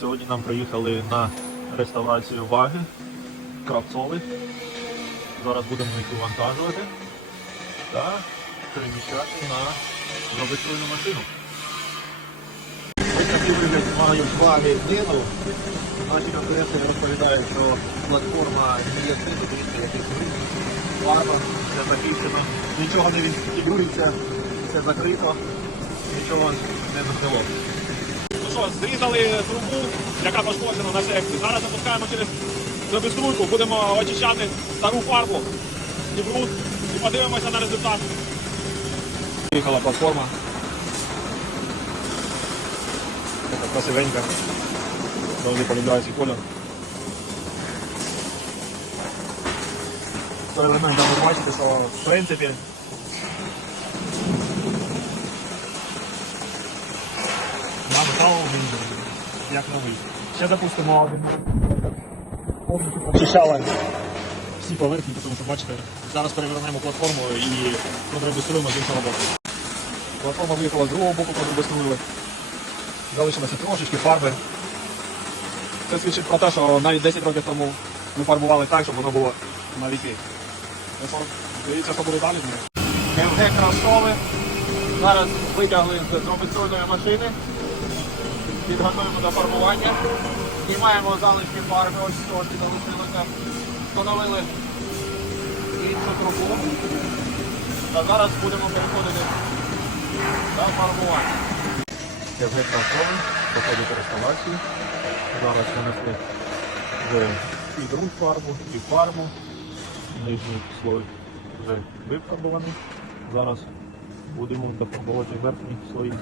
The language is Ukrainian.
Сьогодні нам приїхали на реставрацію ваги Кравцови. Зараз будемо їх вивантажувати та переміщати на дробиструйну машину. Ось такий вигляд мають ваги знизу. Наші конкуренти розповідають, що платформа не є дивіться, який фарба, все захищено, нічого не відстігується, все закрито, нічого не зазняло. Що, зрізали трубу, яка пошкоджена на секції. Зараз запускаємо через трубіструйку, будемо очищати стару фарбу і бруд і подивимося на результат. Приїхала платформа. Така красивенька. Завжди полюбляю цей колір. По елементам ви бачите, що в принципі на метал як новий. Ще запустимо один. Повністю прочищали всі поверхні, тому що бачите, зараз перевернемо платформу і продробіструємо з іншого боку. Платформа виїхала з другого боку, продробіструили. Залишилося трошечки фарби. Це свідчить про те, що навіть 10 років тому ми фарбували так, щоб воно було на віки. Ну Дивіться, що буде далі. МГ Красови. Зараз витягли з дробіструйної машини. Підготуємо до фарбування. Знімаємо залишки фарби, ось трошки залишилося. Встановили іншу трубу. Та зараз будемо переходити до фарбування. МГ Красови проходить реставрацію. Зараз винесли вже і другу фарбу, і фарбу. Нижній слой вже вифарбований. Зараз будемо дофарбувати верхній слой